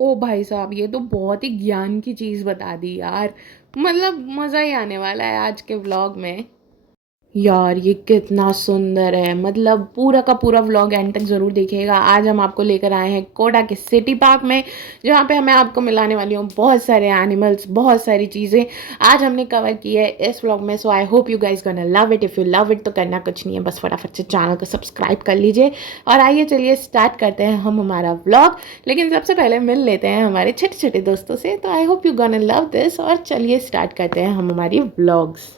ओ भाई साहब, ये तो बहुत ही ज्ञान की चीज़ बता दी यार। मतलब मज़ा ही आने वाला है आज के व्लॉग में। यार ये कितना सुंदर है, मतलब पूरा का पूरा व्लॉग एंड तक ज़रूर देखिएगा। आज हम आपको लेकर आए हैं कोटा के सिटी पार्क में, जहाँ पे हमें आपको मिलाने वाली हूँ बहुत सारे एनिमल्स, बहुत सारी चीज़ें आज हमने कवर की है इस व्लॉग में। So I hope you guys gonna love it. If you love it तो करना कुछ नहीं है, बस फटाफट से चैनल को सब्सक्राइब कर लीजिए। और आइए चलिए स्टार्ट करते हैं हम हमारा व्लॉग। लेकिन सबसे पहले मिल लेते हैं हमारे छोटे छोटे दोस्तों से। तो आई hope you gonna love this, और चलिए स्टार्ट करते हैं हम हमारी व्लॉग्स।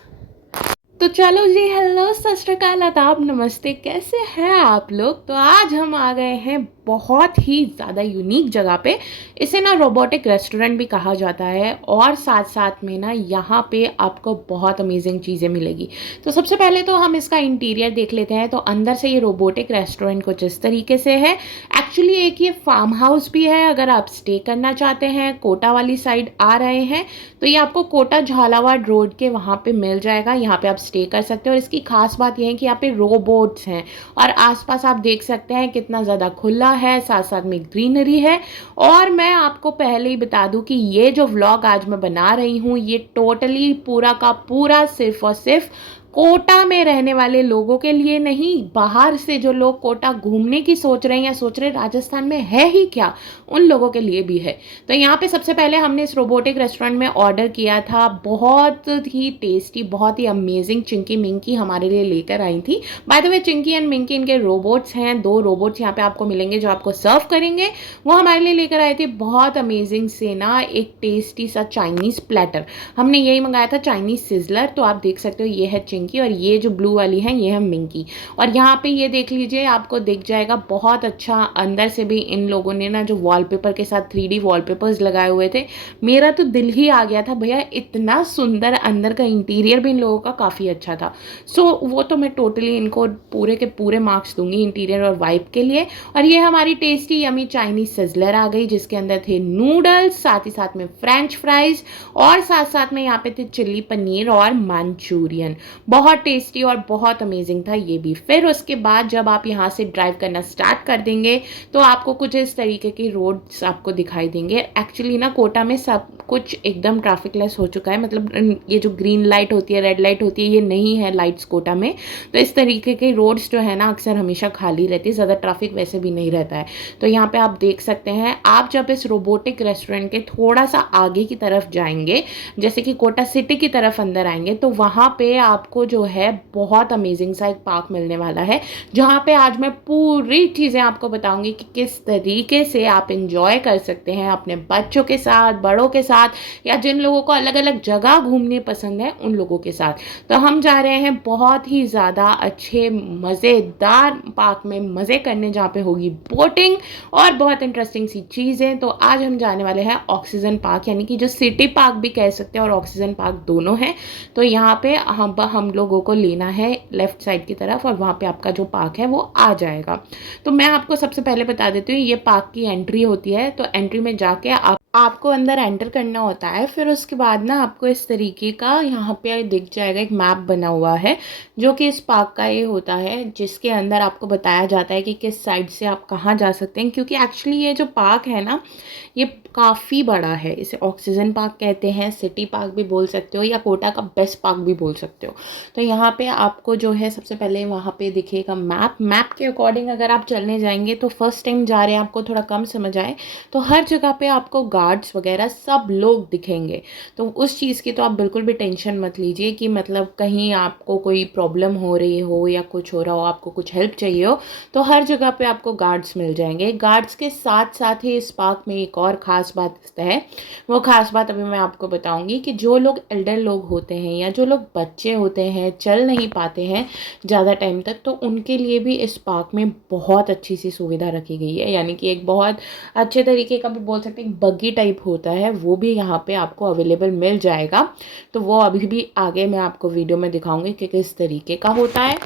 तो चलो जी, हेलो, सत श्री अकाल, आदाब, नमस्ते, कैसे हैं आप लोग। तो आज हम आ गए हैं बहुत ही ज़्यादा यूनिक जगह पे। इसे ना रोबोटिक रेस्टोरेंट भी कहा जाता है, और साथ साथ में ना यहाँ पे आपको बहुत अमेजिंग चीज़ें मिलेगी। तो सबसे पहले तो हम इसका इंटीरियर देख लेते हैं। तो अंदर से ये रोबोटिक रेस्टोरेंट कुछ इस तरीके से है। एक्चुअली एक ये फार्म हाउस भी है। अगर आप स्टे करना चाहते हैं, कोटा वाली साइड आ रहे हैं, तो ये आपको कोटा झालावाड़ रोड के वहाँ पे मिल जाएगा। यहाँ पे आप स्टे कर सकते हो। और इसकी खास बात यह है कि यहाँ पे रोबोट्स हैं, और आसपास आप देख सकते हैं कितना ज़्यादा खुला है, साथ साथ में ग्रीनरी है। और मैं आपको पहले ही बता दूं कि ये जो व्लॉग आज मैं बना रही हूँ, ये टोटली पूरा का पूरा सिर्फ और सिर्फ कोटा में रहने वाले लोगों के लिए नहीं, बाहर से जो लोग कोटा घूमने की सोच रहे हैं या सोच रहे राजस्थान में है ही क्या, उन लोगों के लिए भी है। तो यहाँ पे सबसे पहले हमने इस रोबोटिक रेस्टोरेंट में ऑर्डर किया था। बहुत ही टेस्टी, बहुत ही अमेजिंग चिंकी मिंकी हमारे लिए लेकर आई थी। By the way, Chinki and Minki इनके रोबोट्स हैं। दो रोबोट्स यहाँ पे आपको मिलेंगे जो आपको सर्व करेंगे। वो हमारे लिए लेकर आए थे बहुत अमेजिंग से ना एक टेस्टी सा चाइनीज़ प्लेटर। हमने यही मंगाया था, चाइनीज़ सिजलर। तो आप देख सकते हो, ये है चिंकी, और ये जो ब्लू वाली है ये है मिंकी। और यहाँ पे ये देख लीजिए, आपको दिख जाएगा बहुत अच्छा। अंदर से भी इन लोगों ने ना जो वॉलपेपर के साथ 3D वॉलपेपर्स लगाए हुए थे, मेरा तो दिल ही आ गया था भैया, इतना सुंदर। अंदर का इंटीरियर भी इन लोगों का काफ़ी अच्छा था। सो वो तो मैं टोटली इनको पूरे के पूरे मार्क्स दूंगी इंटीरियर और वाइब के लिए। और ये हमारी टेस्टी यमी चाइनीज सिजलर आ गई, जिसके अंदर थे नूडल्स, साथ ही साथ में फ्रेंच फ्राइज, और साथ साथ में यहाँ पे थे चिल्ली पनीर और मंचूरियन। बहुत टेस्टी और बहुत अमेजिंग था ये भी। फिर उसके बाद जब आप यहाँ से ड्राइव करना स्टार्ट कर देंगे, तो आपको कुछ इस तरीके की रोड्स आपको दिखाई देंगे। एक्चुअली ना कोटा में सब कुछ एकदम ट्रैफिक लेस हो चुका है। मतलब ये जो ग्रीन लाइट होती है, रेड लाइट होती है, ये नहीं है लाइट्स कोटा में। तो इस तरीके के रोड्स जो है ना, अक्सर हमेशा खाली रहती है, ज़्यादा ट्रैफिक वैसे भी नहीं रहता है। तो यहाँ पे आप देख सकते हैं, आप जब इस रोबोटिक रेस्टोरेंट के थोड़ा सा आगे की तरफ जाएंगे, जैसे कि कोटा सिटी की तरफ अंदर आएंगे, तो वहाँ पे आपको जो है बहुत अमेजिंग सा एक पार्क मिलने वाला है, जहाँ पे आज मैं पूरी चीज़ें आपको बताऊंगी कि किस तरीके से आप इंजॉय कर सकते हैं अपने बच्चों के साथ, बड़ों के साथ, या जिन लोगों को अलग अलग जगह घूमने पसंद है उन लोगों के साथ। तो हम जा रहे हैं बहुत ही ज़्यादा अच्छे मज़ेदार पार्क में मज़े करने, जहाँ पे होगी बोटिंग और बहुत इंटरेस्टिंग सी चीज़ें। तो आज हम जाने वाले हैं ऑक्सीजन पार्क, यानी कि जो सिटी पार्क भी कह सकते हैं और ऑक्सीजन पार्क दोनों है। तो यहाँ पे हम लोगों को लेना है लेफ्ट साइड की तरफ, और वहाँ पे आपका जो पार्क है वो आ जाएगा। तो मैं आपको सबसे पहले बता देती हूँ, ये पार्क की एंट्री होती है। तो एंट्री में जाके आपको अंदर एंटर करना होता है। फिर उसके बाद ना आपको इस तरीके का यहाँ पे दिख जाएगा, एक मैप बना हुआ है जो कि इस पार्क का ये होता है, जिसके अंदर आपको बताया जाता है कि किस साइड से आप कहाँ जा सकते हैं। क्योंकि एक्चुअली ये जो पार्क है ना, ये काफ़ी बड़ा है। इसे ऑक्सीजन पार्क कहते हैं, सिटी पार्क भी बोल सकते हो, या कोटा का बेस्ट पार्क भी बोल सकते हो। तो यहाँ पे आपको जो है सबसे पहले वहाँ पे दिखेगा मैप के अकॉर्डिंग अगर आप चलने जाएंगे, तो फर्स्ट टाइम जा रहे हैं, आपको थोड़ा कम समझ आए, तो हर जगह पे आपको गार्ड्स वगैरह सब लोग दिखेंगे। तो उस चीज़ की तो आप बिल्कुल भी टेंशन मत लीजिए कि मतलब कहीं आपको कोई प्रॉब्लम हो रही हो या कुछ हो रहा हो, आपको कुछ हेल्प चाहिए हो, तो हर जगह पे आपको गार्ड्स मिल जाएंगे। गार्ड्स के साथ साथ ही इस पार्क में एक और ख़ास बात है। वो ख़ास बात अभी मैं आपको बताऊंगी कि जो लोग एल्डर लोग होते हैं या जो लोग बच्चे होते हैं, चल नहीं पाते हैं ज़्यादा टाइम तक, तो उनके लिए भी इस पार्क में बहुत अच्छी सी सुविधा रखी गई है। यानी कि एक बहुत अच्छे तरीके का भी बोल सकते हैं, बग्गी टाइप होता है, वो भी यहाँ पे आपको अवेलेबल मिल जाएगा। तो वो अभी भी आगे मैं आपको वीडियो में दिखाऊंगी कि किस तरीके का होता है।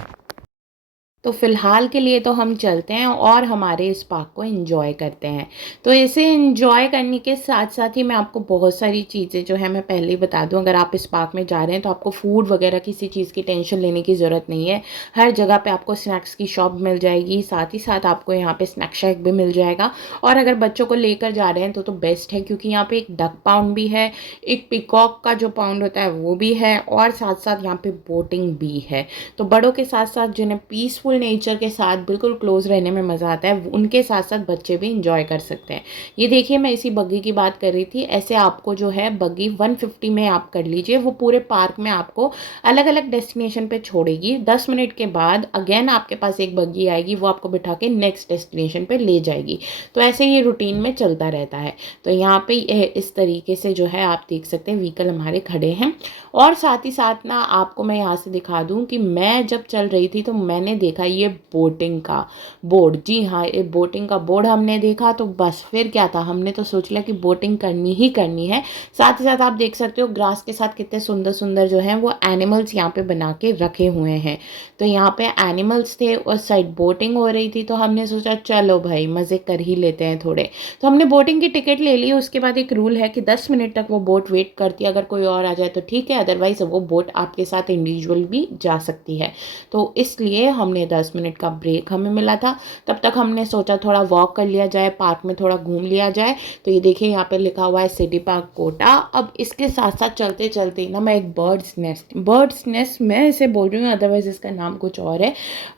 तो फ़िलहाल के लिए तो हम चलते हैं और हमारे इस पार्क को एंजॉय करते हैं। तो इसे एंजॉय करने के साथ-साथ ही मैं आपको बहुत सारी चीज़ें जो है मैं पहले ही बता दूँ, अगर आप इस पार्क में जा रहे हैं तो आपको फूड वगैरह किसी चीज़ की टेंशन लेने की ज़रूरत नहीं है। हर जगह पे आपको स्नैक्स की शॉप मिल जाएगी, साथ ही साथ आपको यहाँ पे स्नैक शैक भी मिल जाएगा। और अगर बच्चों को लेकर जा रहे हैं तो बेस्ट है, क्योंकि यहाँ पे एक डक पाउंड भी है, एक पीकॉक का जो पाउंड होता है वो भी है, और साथ-साथ यहाँ पे बोटिंग भी है। तो बड़ों के साथ-साथ जिन्हें पीसफुल नेचर के साथ बिल्कुल क्लोज़ रहने में मज़ा आता है, उनके साथ-साथ बच्चे भी एंजॉय कर सकते हैं। ये देखिए, मैं इसी बग्गी की बात कर रही थी। ऐसे आपको जो है बग्गी 150 में आप कर लीजिए, वो पूरे पार्क में आपको अलग-अलग डेस्टिनेशन पे छोड़ेगी। 10 मिनट के बाद अगेन आपके पास एक बग्गी आएगी, वो आपको बिठा के नेक्स्ट डेस्टिनेशन पे ले जाएगी। तो ऐसे ये रूटीन में चलता रहता है। तो यहाँ पे इस तरीके से जो है आप देख सकते हैं व्हीकल हमारे खड़े हैं। और साथ ही साथ ना आपको मैं यहाँ से दिखा दूँ कि मैं जब चल रही थी तो मैंने देखा ये बोटिंग का बोर्ड। जी हाँ, ये बोटिंग का बोर्ड हमने देखा तो बस फिर क्या था, हमने तो सोच लिया कि बोटिंग करनी ही करनी है। साथ ही साथ आप देख सकते हो ग्रास के साथ कितने सुंदर सुंदर जो हैं वो एनिमल्स यहाँ पे बना के रखे हुए हैं। तो यहाँ पे एनिमल्स थे, उस साइड बोटिंग हो रही थी, तो हमने सोचा चलो भाई मज़े कर ही लेते हैं थोड़े। तो हमने बोटिंग की टिकट ले ली। उसके बाद एक रूल है कि 10 मिनट तक वो बोट वेट करती है, अगर कोई और आ जाए तो ठीक है, अदरवाइज़ वो बोट आपके साथ इंडिविजुअल भी जा सकती है। तो इसलिए हमने 10 मिनट का ब्रेक हमें मिला था। तब तक हमने सोचा थोड़ा वॉक कर लिया जाए, पार्क में थोड़ा घूम लिया जाए। तो ये देखिए यहाँ पे लिखा हुआ है सिटी पार्क कोटा। अब इसके साथ साथ चलते चलते ना मैं एक बर्ड्स नेस्ट मैं इसे बोल रही हूँ, अदरवाइज इसका नाम कुछ और है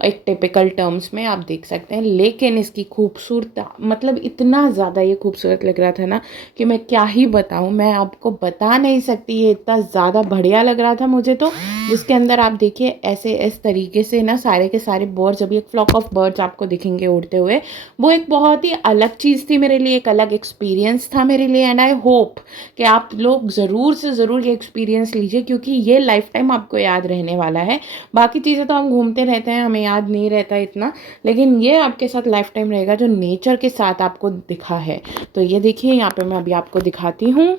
एक टिपिकल टर्म्स में आप देख सकते हैं। लेकिन इसकी खूबसूरत मतलब इतना ज़्यादा ये खूबसूरत लग रहा था ना कि मैं क्या ही बताऊँ, मैं आपको बता नहीं सकती। ये इतना ज़्यादा बढ़िया लग रहा था मुझे तो, जिसके अंदर आप देखिए ऐसे इस तरीके से ना सारे के सारे बर्ड्स, अभी एक फ्लॉक ऑफ बर्ड्स आपको दिखेंगे उड़ते हुए। वो एक बहुत ही अलग चीज़ थी मेरे लिए, एक अलग एक्सपीरियंस था मेरे लिए। एंड आई होप कि आप लोग ज़रूर से ज़रूर ये एक्सपीरियंस लीजिए, क्योंकि ये लाइफ टाइम आपको याद रहने वाला है। बाकी चीज़ें तो हम घूमते रहते हैं, हमें याद नहीं रहता इतना, लेकिन ये आपके साथ लाइफ टाइम रहेगा जो नेचर के साथ आपको दिखा है। तो ये देखिए यहाँ पे मैं अभी आपको दिखाती हूँ।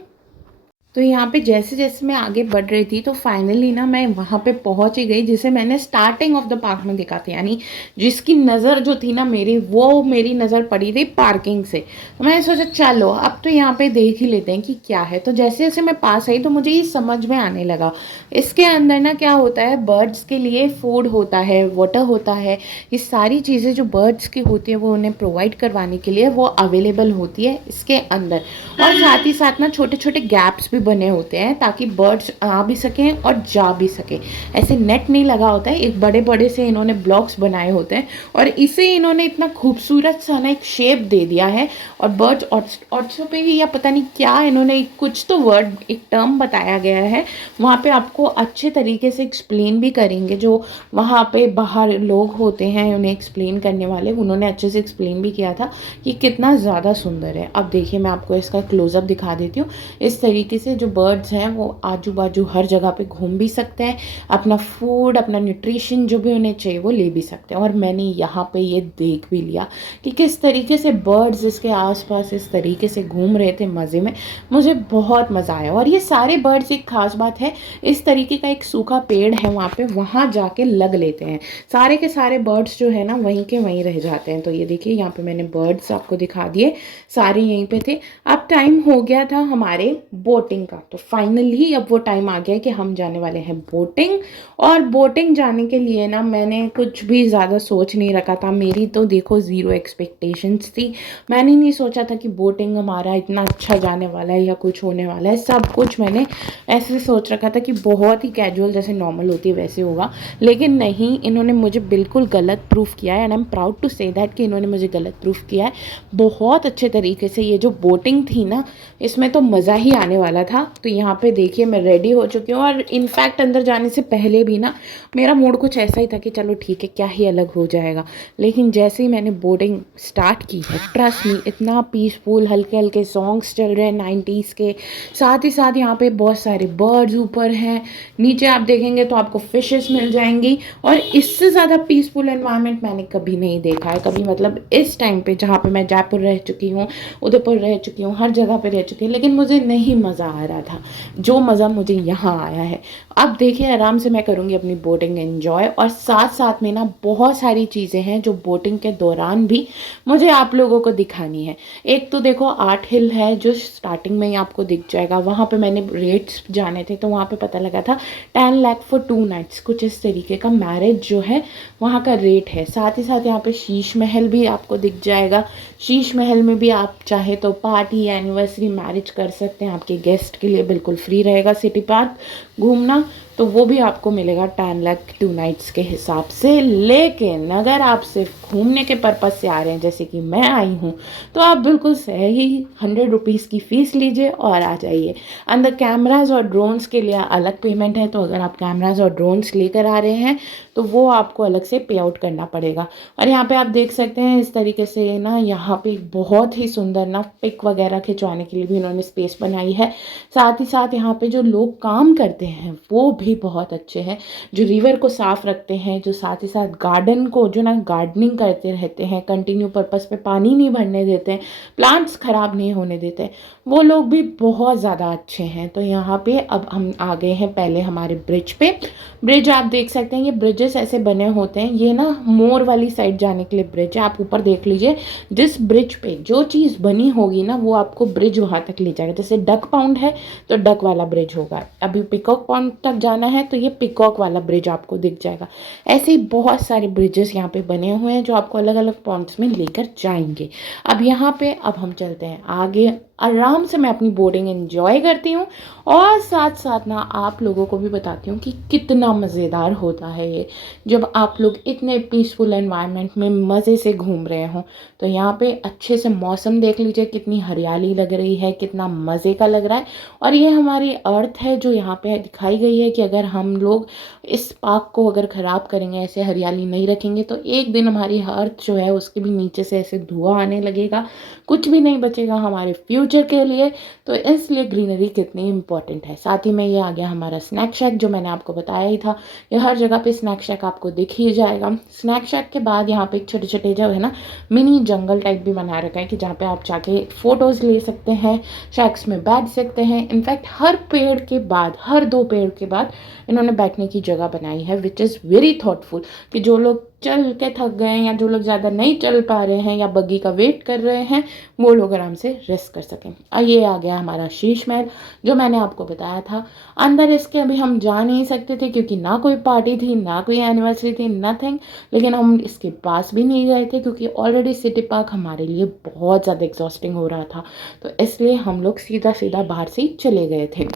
तो यहाँ पे जैसे जैसे मैं आगे बढ़ रही थी तो फाइनली ना मैं वहाँ पे पहुँच ही गई जिसे मैंने स्टार्टिंग ऑफ द पार्क में देखा था, यानी जिसकी नज़र जो थी ना मेरी, वो मेरी नज़र पड़ी थी पार्किंग से। तो मैंने सोचा चलो अब तो यहाँ पे देख ही लेते हैं कि क्या है। तो जैसे जैसे मैं पास आई तो मुझे ये समझ में आने लगा, इसके अंदर ना क्या होता है, बर्ड्स के लिए फूड होता है, वाटर होता है, ये सारी चीज़ें जो बर्ड्स की होती है वो उन्हें प्रोवाइड करवाने के लिए वो अवेलेबल होती है इसके अंदर। और साथ ही साथ ना छोटे छोटे गैप्स भी बने होते हैं ताकि बर्ड्स आ भी सकें और जा भी सकें। ऐसे नेट नहीं लगा होता है, एक बड़े बड़े से इन्होंने ब्लॉक्स बनाए होते हैं और इसे इन्होंने इतना खूबसूरत सा ना एक शेप दे दिया है। और बर्ड्स ऑर्चो पे ही या पता नहीं क्या इन्होंने कुछ तो वर्ड एक टर्म बताया गया है, वहाँ पे आपको अच्छे तरीके से एक्सप्लेन भी करेंगे। जो वहाँ पे बाहर लोग होते हैं उन्हें एक्सप्लेन करने वाले, उन्होंने अच्छे से एक्सप्लेन भी किया था कि कितना ज़्यादा सुंदर है। अब देखिए मैं आपको इसका क्लोज़अप दिखा देती हूँ। इस तरीके से जो बर्ड्स हैं वो आजू बाजू हर जगह पे घूम भी सकते हैं, अपना फूड अपना न्यूट्रिशन जो भी उन्हें चाहिए वो ले भी सकते हैं। और मैंने यहाँ पे ये देख भी लिया कि किस तरीके से बर्ड्स इसके आसपास इस तरीके से घूम रहे थे मज़े में। मुझे बहुत मज़ा आया। और ये सारे बर्ड्स, एक ख़ास बात है, इस तरीके का एक सूखा पेड़ है वहाँ पे, वहाँ जाके लग लेते हैं। सारे के सारे बर्ड्स जो है ना वहीं के वहीं रह जाते हैं। तो ये देखिए यहाँ पे मैंने बर्ड्स आपको दिखा दिए, सारे यहीं पे थे। अब टाइम हो गया था हमारे बोटिंग का। तो फाइनली अब वो टाइम आ गया कि हम जाने वाले हैं बोटिंग। और बोटिंग जाने के लिए ना मैंने कुछ भी ज़्यादा सोच नहीं रखा था। मेरी तो देखो ज़ीरो एक्सपेक्टेशंस थी। मैंने नहीं सोचा था कि बोटिंग हमारा इतना अच्छा जाने वाला है या कुछ होने वाला है। सब कुछ मैंने ऐसे सोच रखा था कि बहुत ही कैजुअल जैसे नॉर्मल होती है वैसे होगा, लेकिन नहीं, इन्होंने मुझे बिल्कुल गलत प्रूफ किया है। And I am proud to say that कि इन्होंने मुझे गलत प्रूफ किया है बहुत अच्छे तरीके से। ये जो बोटिंग थी ना इसमें तो मज़ा ही आने वाला था। तो यहाँ पे देखिए मैं रेडी हो चुकी हूँ और इनफैक्ट अंदर जाने से पहले भी ना मेरा मूड कुछ ऐसा ही था कि चलो ठीक है क्या ही अलग हो जाएगा। लेकिन जैसे ही मैंने बोटिंग स्टार्ट की है, ट्रस्ट मी, इतना पीसफुल, हल्के हल्के सॉन्ग्स चल रहे हैं 90s के, साथ ही साथ यहाँ पे बहुत सारे बर्ड्स ऊपर हैं, नीचे आप देखेंगे तो आपको फिशेस मिल जाएंगी। और इससे ज़्यादा पीसफुल एनवायरनमेंट मैंने कभी नहीं देखा है, कभी मतलब इस टाइम पे जहाँ पे मैं जयपुर रह चुकी हूँ, उदयपुर रह चुकी हूँ, हर जगह पे रह चुकी हूँ, लेकिन मुझे नहीं मज़ा आ रहा था, जो मज़ा मुझे यहाँ आया है। अब देखिए आराम से मैं करूँगी अपनी बोटिंग एंजॉय, और साथ साथ में ना बहुत सारी चीज़ें हैं जो बोटिंग के दौरान भी मुझे आप लोगों को दिखानी है। एक तो देखो आर्ट हिल है जो स्टार्टिंग में ही आपको दिख जाएगा, वहाँ पे मैंने रेट्स जाने थे तो वहाँ पे पता लगा था 10 लाख फॉर 2 नाइट्स, कुछ इस तरीके का मैरिज जो है वहाँ का रेट है। साथ ही साथ यहाँ पे शीश महल भी आपको दिख जाएगा। शीश महल में भी आप चाहे तो पार्टी, एनिवर्सरी, मैरिज कर सकते हैं, आपके गेस्ट के लिए बिल्कुल फ्री रहेगा सिटी पार्क घूमना, तो वो भी आपको मिलेगा 10 लाख 2 नाइट्स के हिसाब से। लेकिन अगर आप सिर्फ घूमने के पर्पज़ से आ रहे हैं जैसे कि मैं आई हूँ, तो आप बिल्कुल सही 100 रुपीज़ की फ़ीस लीजिए और आ जाइए। अंदर कैमराज और ड्रोन्स के लिए अलग पेमेंट है, तो अगर आप कैमराज और ड्रोन्स लेकर आ रहे हैं तो वो आपको अलग से पे आउट करना पड़ेगा। और यहाँ पे आप देख सकते हैं इस तरीके से ना, यहाँ पे बहुत ही सुंदर ना पिक वगैरह खिंचवाने के लिए भी इन्होंने स्पेस बनाई है। साथ ही साथ यहाँ पे जो लोग काम करते हैं वो भी बहुत अच्छे हैं, जो रिवर को साफ रखते हैं, जो साथ ही साथ गार्डन को जो ना गार्डनिंग करते रहते हैं, कंटिन्यू पर्पस पे पानी नहीं भरने देते हैं, प्लांट्स ख़राब नहीं होने देते हैं, वो लोग भी बहुत ज़्यादा अच्छे हैं। तो यहाँ पे अब हम आ गए हैं पहले हमारे ब्रिज पे। ब्रिज आप देख सकते हैं, ये ब्रिजेस ऐसे बने होते हैं, ये ना मोर वाली साइड जाने के लिए ब्रिज है। आप ऊपर देख लीजिए, जिस ब्रिज पे जो चीज़ बनी होगी ना वो आपको ब्रिज वहाँ तक ले जाएगा। जैसे डक पाउंड है तो डक वाला ब्रिज होगा, अभी पिकॉक पॉइंट तक जाना है तो ये पिकॉक वाला ब्रिज आपको दिख जाएगा। ऐसे ही बहुत सारे ब्रिजेस यहाँ पे बने हुए हैं जो आपको अलग अलग पॉइंट्स में लेकर जाएंगे। अब यहाँ पे अब हम चलते हैं आगे, आराम से मैं अपनी बोटिंग एंजॉय करती हूँ और साथ साथ ना आप लोगों को भी बताती हूँ कि कितना मज़ेदार होता है ये जब आप लोग इतने पीसफुल एनवायरनमेंट में मज़े से घूम रहे हों। तो यहाँ पे अच्छे से मौसम देख लीजिए, कितनी हरियाली लग रही है, कितना मज़े का लग रहा है। और ये हमारी अर्थ है जो यहाँ पे दिखाई गई है कि अगर हम लोग इस पार्क को अगर ख़राब करेंगे, ऐसे हरियाली नहीं रखेंगे, तो एक दिन हमारी अर्थ जो है उसके भी नीचे से ऐसे धुआं आने लगेगा, कुछ भी नहीं बचेगा हमारे फ्यूचर के लिए। तो इसलिए ग्रीनरी कितनी इंपॉर्टेंट है। साथ ही में ये आ गया हमारा स्नैक शैक, जो मैंने आपको बताया ही था, ये हर जगह पे स्नैक शैक आपको दिख ही जाएगा। स्नैक शैक के बाद यहाँ पे छोटे छोटे जो है ना मिनी जंगल टाइप भी बना रखा है कि जहाँ पे आप जाके फ़ोटोज़ ले सकते हैं, शैक्स में बैठ सकते हैं। इनफैक्ट हर पेड़ के बाद, हर 2 पेड़ के बाद इन्होंने बैठने की जगह बनाई है, विच इज़ वेरी थॉटफुल, कि जो लोग चल के थक गए हैं या जो लोग ज़्यादा नहीं चल पा रहे हैं या बग्गी का वेट कर रहे हैं, वो लोग आराम से रेस्ट कर सकें। और ये आ गया हमारा शीश महल जो मैंने आपको बताया था। अंदर इसके अभी हम जा नहीं सकते थे क्योंकि ना कोई पार्टी थी, ना कोई एनिवर्सरी थी, नथिंग। लेकिन हम इसके पास भी नहीं गए थे क्योंकि ऑलरेडी सिटी पार्क हमारे लिए बहुत ज़्यादा एग्जॉस्टिंग हो रहा था, तो इसलिए हम लोग सीधा सीधा बाहर से ही चले गए थे।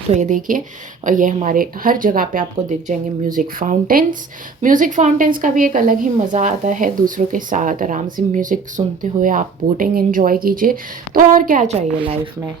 तो ये देखिए, और ये हमारे हर जगह पे आपको दिख जाएंगे म्यूज़िक फाउंटेन्स। म्यूज़िक फाउंटेन्स का भी एक अलग ही मज़ा आता है, दूसरों के साथ आराम से म्यूज़िक सुनते हुए आप बोटिंग एंजॉय कीजिए। तो और क्या चाहिए लाइफ में।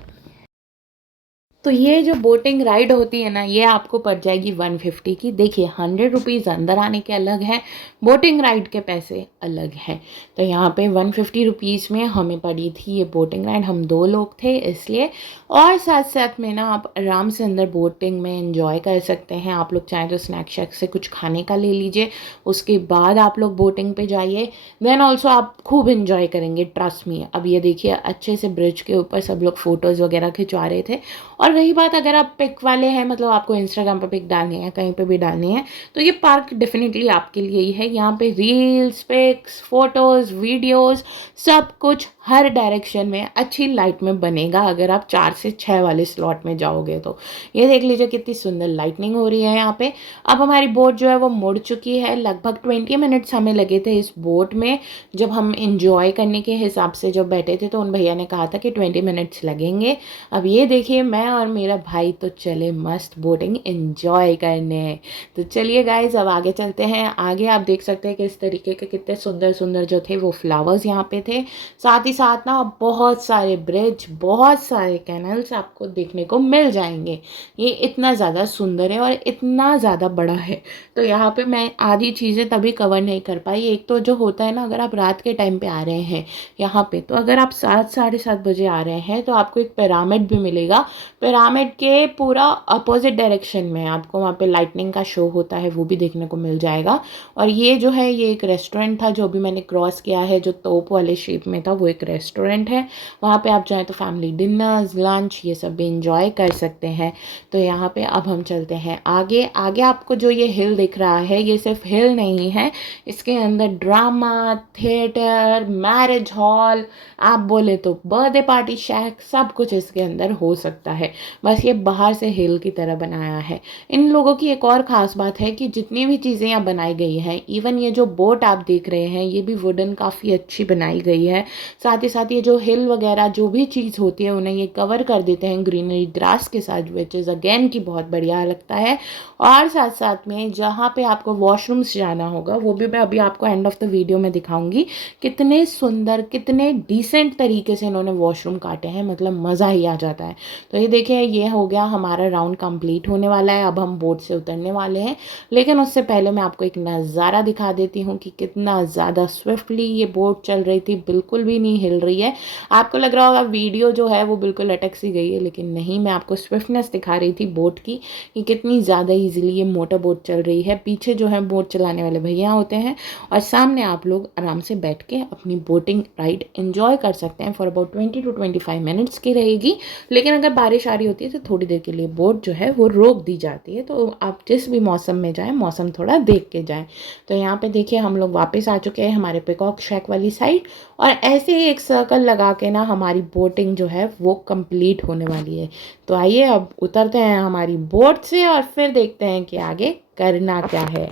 तो ये जो बोटिंग राइड होती है ना, ये आपको पड़ जाएगी 150 की। देखिए 100 रुपीज़ अंदर आने के अलग है, बोटिंग राइड के पैसे अलग हैं। तो यहाँ पे 150 रुपीज़ में हमें पड़ी थी ये बोटिंग राइड, हम 2 लोग थे इसलिए। और साथ साथ में ना आप आराम से अंदर बोटिंग में एंजॉय कर सकते हैं। आप लोग चाहें तो स्नैक शैक से कुछ खाने का ले लीजिए, उसके बाद आप लोग बोटिंग पे जाइए, देन ऑल्सो आप खूब इन्जॉय करेंगे, ट्रस्ट मी। अब ये देखिए अच्छे से ब्रिज के ऊपर सब लोग फ़ोटोज़ वगैरह खिंचवा रहे थे। और रही बात, अगर आप पिक वाले हैं, मतलब आपको इंस्टाग्राम पर पिक डालनी है, कहीं पे भी डालनी है, तो ये पार्क डेफिनेटली आपके लिए ही है। यहाँ पे रील्स, पिक्स, फोटोज़, वीडियोस सब कुछ हर डायरेक्शन में अच्छी लाइट में बनेगा अगर आप 4 से 6 वाले स्लॉट में जाओगे तो। ये देख लीजिए कितनी सुंदर लाइटनिंग हो रही है यहाँ पे। अब हमारी बोट जो है वो मुड़ चुकी है, लगभग 20 मिनट्स हमें लगे थे इस बोट में। जब हम इंजॉय करने के हिसाब से जब बैठे थे तो उन भैया ने कहा था कि 20 मिनट्स लगेंगे। अब ये देखिए मैं और मेरा भाई तो चले मस्त बोटिंग एंजॉय करने। तो चलिए गाइज अब आगे चलते हैं। आगे आप देख सकते हैं कि इस तरीके के कितने सुंदर सुंदर जो थे वो फ्लावर्स यहाँ पे थे। साथ ही साथ ना बहुत सारे ब्रिज, बहुत सारे कैनल्स आपको देखने को मिल जाएंगे। ये इतना ज़्यादा सुंदर है और इतना ज़्यादा बड़ा है, तो यहाँ पे मैं आधी चीज़ें तभी कवर नहीं कर पाई। एक तो जो होता है ना, अगर आप रात के टाइम पे आ रहे हैं यहाँ पे, तो अगर आप 7 साढ़े 7 बजे आ रहे हैं तो आपको एक पिरामिड भी मिलेगा। पिरामिड के पूरा अपोजिट डायरेक्शन में आपको वहाँ पे लाइटनिंग का शो होता है, वो भी देखने को मिल जाएगा। और ये जो है ये एक रेस्टोरेंट था जो भी मैंने क्रॉस किया है, जो तोप वाले शेप में था, वो एक एक रेस्टोरेंट है, वहाँ पे आप चाहें तो फैमिली डिनर्स, लंच ये सब भी इंजॉय कर सकते हैं। तो यहाँ पे अब हम चलते हैं आगे। आगे आपको जो ये हिल दिख रहा है, ये सिर्फ हिल नहीं है, इसके अंदर ड्रामा थिएटर, मैरिज हॉल, आप बोले तो बर्थडे पार्टी शैक, सब कुछ इसके अंदर हो सकता है। बस ये बाहर से हिल की तरह बनाया है। इन लोगों की एक और ख़ास बात है कि जितनी भी चीज़ें यहाँ बनाई गई हैं, इवन ये जो बोट आप देख रहे हैं ये भी वुडन काफ़ी अच्छी बनाई गई है। साथ ही साथ ये जो हिल वगैरह जो भी चीज़ होती है उन्हें ये कवर कर देते हैं ग्रीनरी ग्रास के साथ, विच इज़ अगेन की बहुत बढ़िया लगता है। और साथ साथ में जहाँ पे आपको वॉशरूम्स जाना होगा वो भी मैं अभी आपको एंड ऑफ द वीडियो में दिखाऊंगी। कितने सुंदर, कितने डिसेंट तरीके से इन्होंने वॉशरूम काटे हैं, मतलब मज़ा ही आ जाता है। तो ये देखिए, ये हो गया हमारा राउंड कंप्लीट होने वाला है। अब हम बोट से उतरने वाले हैं, लेकिन उससे पहले मैं आपको एक नज़ारा दिखा देती हूँ कि कितना ज़्यादा स्विफ्टली ये बोट चल रही थी, बिल्कुल भी नहीं हिल रही है। आपको लग रहा होगा वीडियो जो है वो बिल्कुल अटक सी गई है, लेकिन नहीं, मैं आपको स्विफ्टनेस दिखा रही थी बोट की कि कितनी ज़्यादा ईजिली ये मोटर बोट चल रही है। पीछे जो है बोट चलाने वाले भैया होते हैं और सामने आप लोग आराम से बैठ के अपनी बोटिंग राइड एंजॉय कर सकते हैं। फॉर अबाउट 20 to 25 मिनट्स की रहेगी, लेकिन अगर बारिश आ रही होती है तो थोड़ी देर के लिए बोट जो है वो रोक दी जाती है। तो आप जिस भी मौसम में जाएं, मौसम थोड़ा देख के जाएं। तो यहाँ पे देखिए हम लोग वापस आ चुके हैं हमारे पिकॉक शैक वाली साइड, और ऐसे ही एक सर्कल लगा के ना हमारी बोटिंग जो है वो कंप्लीट होने वाली है। तो आइए अब उतरते हैं हमारी बोट से और फिर देखते हैं कि आगे करना क्या है।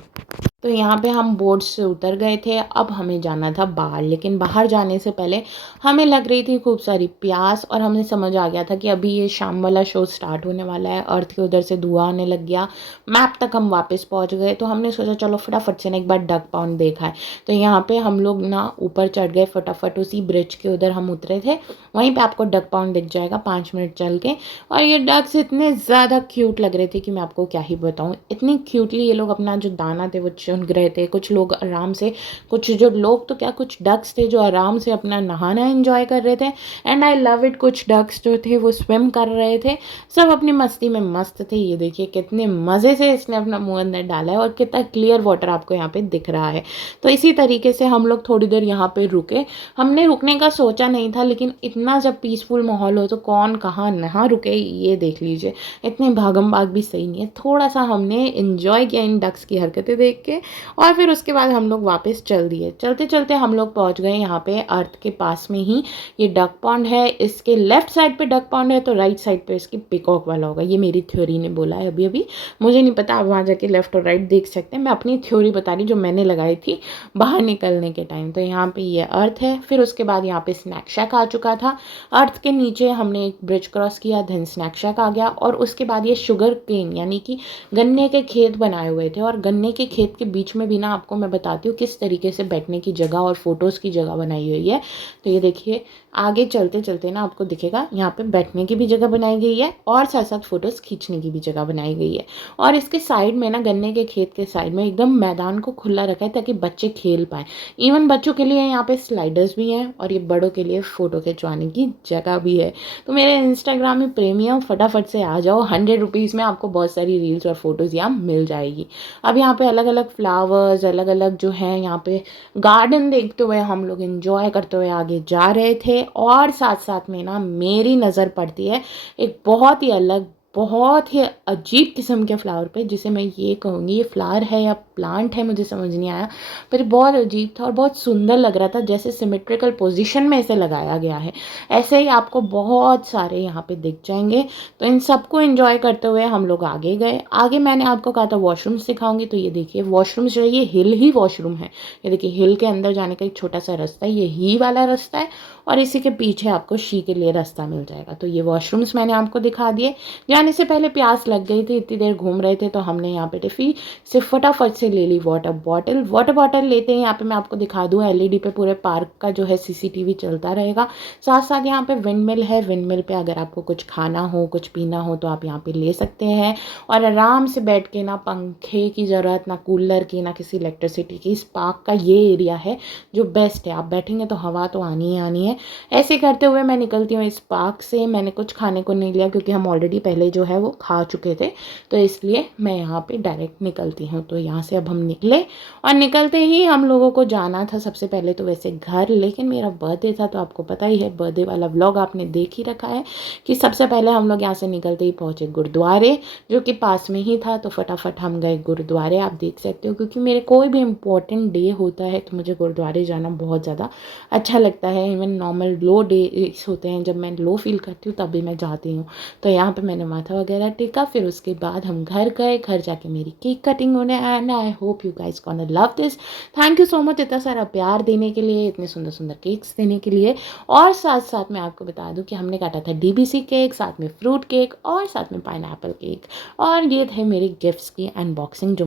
तो यहाँ पे हम बोट से उतर गए थे, अब हमें जाना था बाहर। लेकिन बाहर जाने से पहले हमें लग रही थी खूब सारी प्यास, और हमें समझ आ गया था कि अभी ये शाम वाला शो स्टार्ट होने वाला है। अर्थ के उधर से धुआं आने लग गया, मैप तक हम वापस पहुँच गए। तो हमने सोचा चलो फटाफट से ना एक बार डक पाउंड देखा है। तो यहाँ पे हम लोग ना ऊपर चढ़ गए फटाफट, उसी ब्रिज के उधर हम उतरे थे। वहीं पर आपको डक पाउंड दिख जाएगा 5 मिनट चल के। और ये डक्स इतने ज़्यादा क्यूट लग रहे थे कि मैं आपको क्या ही बताऊँ। इतनी क्यूटली ये लोग अपना जो दाना थे वो चुन रहे थे। कुछ लोग आराम से, कुछ जो लोग तो क्या, कुछ डक्स थे जो आराम से अपना नहाना एंजॉय कर रहे थे। एंड आई लव इट, कुछ डक्स जो थे वो स्विम कर रहे थे। सब अपनी मस्ती में मस्त थे। ये देखिए कितने मज़े से इसने अपना मुंह अंदर डाला है और कितना क्लियर वाटर आपको यहाँ पे दिख रहा है। तो इसी तरीके से हम लोग थोड़ी देर यहाँ पे रुके। हमने रुकने का सोचा नहीं था, लेकिन इतना जब पीसफुल माहौल हो तो कौन कहाँ नहा रुके, ये देख लीजिए। इतने भागम भाग भी सही नहीं है, थोड़ा सा हमने इंजॉय किया इन डक्स की हरकतें देख के। और फिर उसके बाद हम लोग वापस चल दिए। चलते चलते हम लोग पहुंच गए यहाँ पे अर्थ के पास में ही ये डक पॉन्ड है। इसके लेफ्ट साइड पे डक पॉन्ड है तो राइट साइड पे इसकी पिकॉक वाला होगा, ये मेरी थ्योरी ने बोला है अभी अभी, मुझे नहीं पता। आप वहाँ जाके लेफ्ट और राइट देख सकते हैं। मैं अपनी थ्योरी बता रही जो मैंने लगाई थी बाहर निकलने के टाइम। तो यहाँ पे ये अर्थ है, फिर उसके बाद यहाँ पे स्नैक शैक आ चुका था। अर्थ के नीचे हमने एक ब्रिज क्रॉस किया, देन स्नैक शैक आ गया, और उसके बाद ये शुगर केन यानी कि गन्ने के खेत बनाए हुए थे। और गन्ने के खेत के बीच में भी ना आपको मैं बताती हूँ किस तरीके से बैठने की जगह और फोटोज़ की जगह बनाई हुई है। तो ये देखिए, आगे चलते चलते ना आपको दिखेगा यहाँ पे बैठने की भी जगह बनाई गई है और साथ साथ फोटोज़ खींचने की भी जगह बनाई गई है। और इसके साइड में ना, गन्ने के खेत के साइड में एकदम मैदान को खुला रखा है ताकि बच्चे खेल पाएँ। इवन बच्चों के लिए यहाँ पे स्लाइडर्स भी हैं और ये बड़ों के लिए फ़ोटो खिंचवाने की जगह भी है। तो मेरे इंस्टाग्राम में प्रेमियम फटाफट से आ जाओ, 100 रुपीज़ में आपको बहुत सारी रील्स और फोटोज़ यहाँ मिल जाएगी। अब यहाँ पे अलग अलग फ्लावर्स, अलग अलग जो है यहाँ पे गार्डन देखते हुए हम लोग एंजॉय करते हुए आगे जा रहे थे। और साथ साथ में ना मेरी नज़र पड़ती है एक बहुत ही अलग, बहुत ही अजीब किस्म के फ्लावर पे, जिसे मैं ये कहूँगी ये फ्लावर है या प्लांट है मुझे समझ नहीं आया, पर बहुत अजीब था और बहुत सुंदर लग रहा था। जैसे सिमेट्रिकल पोजीशन में इसे लगाया गया है, ऐसे ही आपको बहुत सारे यहाँ पे दिख जाएंगे। तो इन सबको एंजॉय करते हुए हम लोग आगे गए। आगे मैंने आपको कहा था वॉशरूम्स दिखाऊंगी, तो ये देखिए वॉशरूम्स जो है ये हिल ही वॉशरूम है। ये देखिए हिल के अंदर जाने का एक छोटा सा रास्ता है, ये ही वाला रास्ता है, और इसी के पीछे आपको शी के लिए रास्ता मिल जाएगा। तो ये वॉशरूम्स मैंने आपको दिखा दिए। जाने से पहले प्यास लग गई थी, इतनी देर घूम रहे थे, तो हमने यहाँ पे टिफ़ी से फटाफट से ले ली वाटर बॉटल। वाटर बॉटल लेते हैं यहाँ पे मैं आपको दिखा दूँ, एलईडी पे पूरे पार्क का जो है सीसीटीवी चलता रहेगा। साथ साथ यहाँ पे विंड मिल है, विंड मिल पे अगर आपको कुछ खाना हो, कुछ पीना हो तो आप यहाँ पे ले सकते हैं। और आराम से बैठ के, ना पंखे की ज़रूरत, ना कूलर की, ना किसी इलेक्ट्रिसिटी की, इस पार्क का ये एरिया है जो बेस्ट है। आप बैठेंगे तो हवा तो आनी ही आनी है, ऐसे करते हुए मैं निकलती हूँ इस पार्क से। मैंने कुछ खाने को नहीं लिया क्योंकि हम ऑलरेडी पहले जो है वो खा चुके थे, तो इसलिए मैं यहाँ पे डायरेक्ट निकलती हूँ। तो यहाँ से अब हम निकले और निकलते ही हम लोगों को जाना था सबसे पहले तो वैसे घर, लेकिन मेरा बर्थडे था तो आपको पता ही है, बर्थडे वाला व्लॉग आपने देख ही रखा है कि सबसे पहले हम लोग यहाँ से निकलते ही पहुँचे गुरुद्वारे, जो कि पास में ही था। तो फटाफट हम गए गुरुद्वारे, आप देख सकते हो, क्योंकि मेरे कोई भी इम्पोर्टेंट डे होता है तो मुझे गुरुद्वारे जाना बहुत ज़्यादा अच्छा लगता है। इवन नॉर्मल लो डेज होते हैं, जब मैं लो फील करती हूँ तब भी मैं जाती हूँ। तो यहाँ पे मैंने माथा वगैरह टेका, फिर उसके बाद हम घर गए। घर जाके मेरी केक कटिंग होने, and I hope you guys gonna love this. Thank you so much इतना सारा प्यार देने के लिए, इतने सुंदर सुंदर केक्स देने के लिए। और साथ साथ मैं आपको बता दूं कि हमने काटा था डीबीसी केक, साथ में फ्रूट केक और साथ में पाइनएप्पल केक। और ये थे मेरे गिफ्ट्स की अनबॉक्सिंग जो